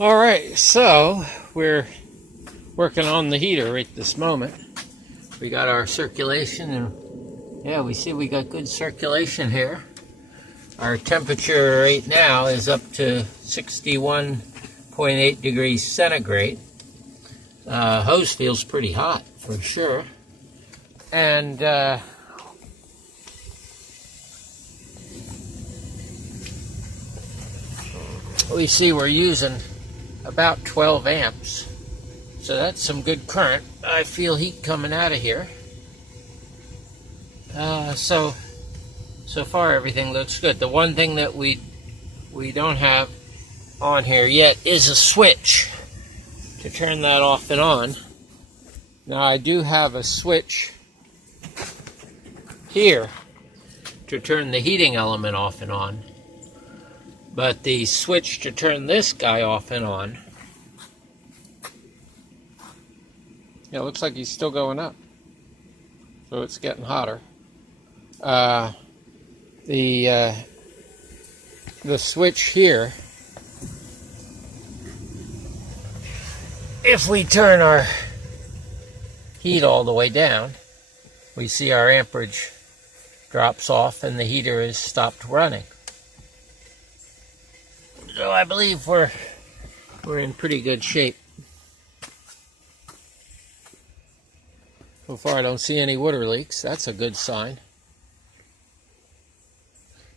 All right, so we're working on the heater right this moment. We got our circulation, and yeah, we see we got good circulation here. Our temperature right now is up to 61.8 degrees centigrade. Hose feels pretty hot for sure. And we see we're using about 12 amps. So that's some good current. I feel heat coming out of here. So far everything looks good. The one thing that we don't have on here yet is a switch to turn that off and on. Now I do have a switch here to turn the heating element off and on, but the switch to turn this guy off and on, yeah, it looks like he's still going up, so it's getting hotter. The switch here, if we turn our heat all the way down, we see our amperage drops off and the heater is stopped running. So I believe we're in pretty good shape. So far I don't see any water leaks. That's a good sign.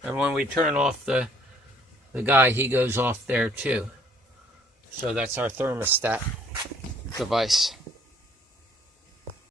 And when we turn off the guy, he goes off there too. So that's our thermostat device.